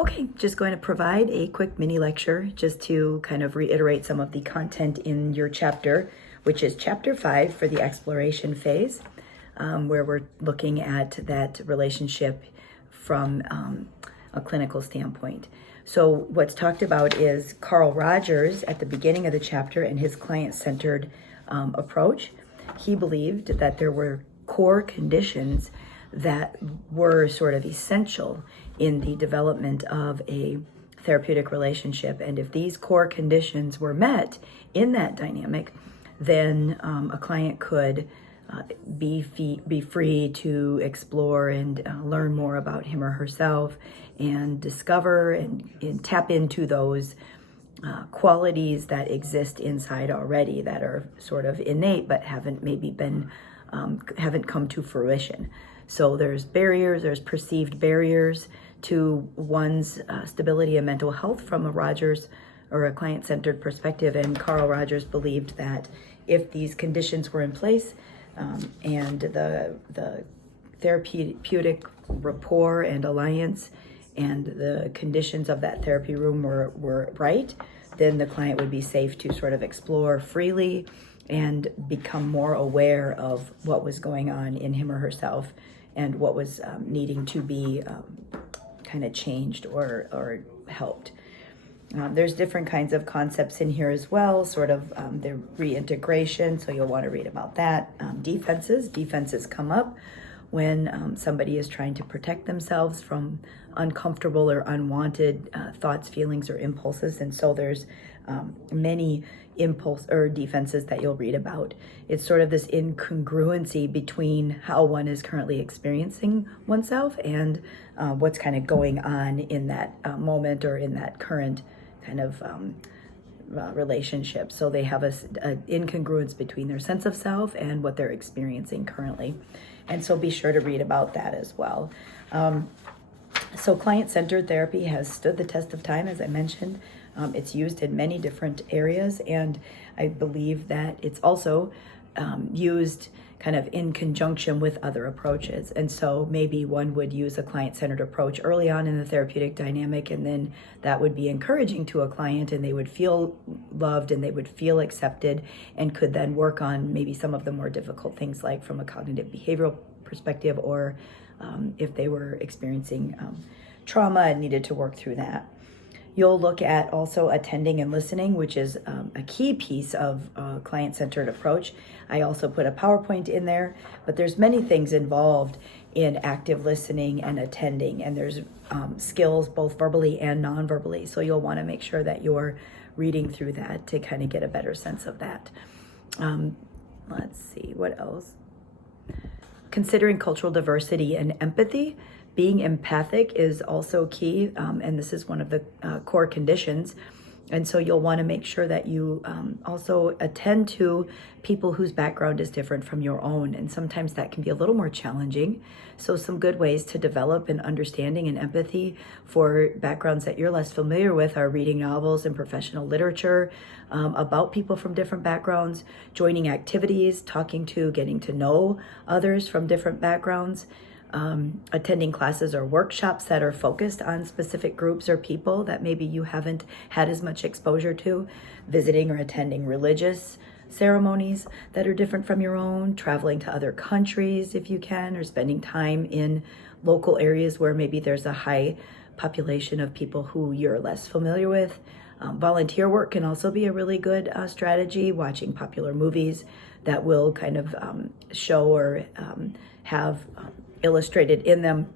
Okay, just going to provide a quick mini lecture just to kind of reiterate some of the content in your chapter, which is chapter 5 for the exploration phase, where we're looking at that relationship from a clinical standpoint. So what's talked about is Carl Rogers at the beginning of the chapter and his client-centered approach. He believed that there were core conditions that were sort of essential in the development of a therapeutic relationship. And if these core conditions were met in that dynamic, then a client could be free to explore and learn more about him or herself and discover and tap into those qualities that exist inside already that are sort of innate but haven't maybe been haven't come to fruition. So there's barriers, there's perceived barriers to one's stability and mental health from a Rogers or a client-centered perspective. And Carl Rogers believed that if these conditions were in place and the therapeutic rapport and alliance and the conditions of that therapy room were right, then the client would be safe to sort of explore freely and become more aware of what was going on in him or herself and what was needing to be kind of changed or helped. There's different kinds of concepts in here as well, sort of the reintegration, so you'll want to read about that. Defenses come up when somebody is trying to protect themselves from uncomfortable or unwanted thoughts, feelings, or impulses. And so there's many impulse or defenses that you'll read about. It's sort of this incongruency between how one is currently experiencing oneself and what's kind of going on in that moment or in that current kind of relationship. So they have a incongruence between their sense of self and what they're experiencing currently. And so be sure to read about that as well. So client-centered therapy has stood the test of time, as I mentioned. It's used in many different areas, and I believe that it's also used kind of in conjunction with other approaches. And so maybe one would use a client-centered approach early on in the therapeutic dynamic, and then that would be encouraging to a client and they would feel loved and they would feel accepted and could then work on maybe some of the more difficult things, like from a cognitive behavioral perspective, or if they were experiencing trauma and needed to work through that. You'll look at also attending and listening, which is a key piece of a client-centered approach. I also put a PowerPoint in there, but there's many things involved in active listening and attending, and there's skills both verbally and non-verbally. So you'll want to make sure that you're reading through that to kind of get a better sense of that. Let's see, what else? Considering cultural diversity and empathy. Being empathic is also key, and this is one of the core conditions. And so you'll want to make sure that you also attend to people whose background is different from your own. And sometimes that can be a little more challenging. So some good ways to develop an understanding and empathy for backgrounds that you're less familiar with are reading novels and professional literature about people from different backgrounds, joining activities, talking to, getting to know others from different backgrounds, attending classes or workshops that are focused on specific groups or people that maybe you haven't had as much exposure to, visiting or attending religious ceremonies that are different from your own, traveling to other countries if you can, or spending time in local areas where maybe there's a high population of people who you're less familiar with. Volunteer work can also be a really good strategy, watching popular movies that will kind of show or have illustrated in them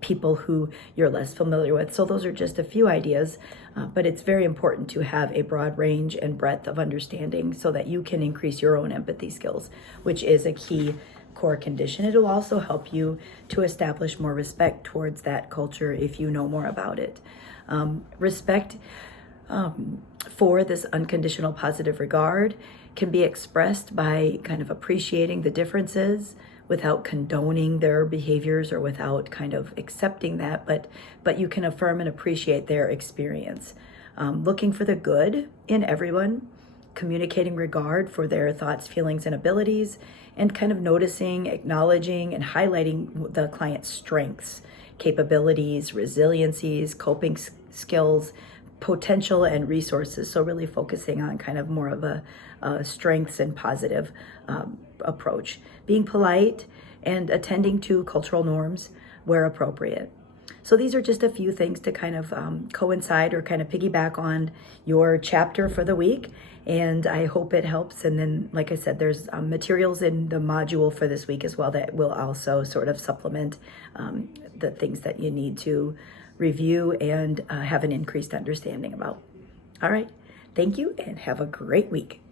people who you're less familiar with. So those are just a few ideas, but it's very important to have a broad range and breadth of understanding so that you can increase your own empathy skills, which is a key core condition. It'll also help you to establish more respect towards that culture if you know more about it. Respect for this unconditional positive regard can be expressed by kind of appreciating the differences without condoning their behaviors or without kind of accepting that, but you can affirm and appreciate their experience. Looking for the good in everyone, communicating regard for their thoughts, feelings, and abilities, and kind of noticing, acknowledging, and highlighting the client's strengths capabilities, resiliencies, coping skills, potential, and resources. So really focusing on kind of more of a strengths and positive approach. Being polite and attending to cultural norms where appropriate. So these are just a few things to kind of coincide or kind of piggyback on your chapter for the week. And I hope it helps. And then, like I said, there's materials in the module for this week as well that will also sort of supplement the things that you need to review and have an increased understanding about. All right. Thank you and have a great week.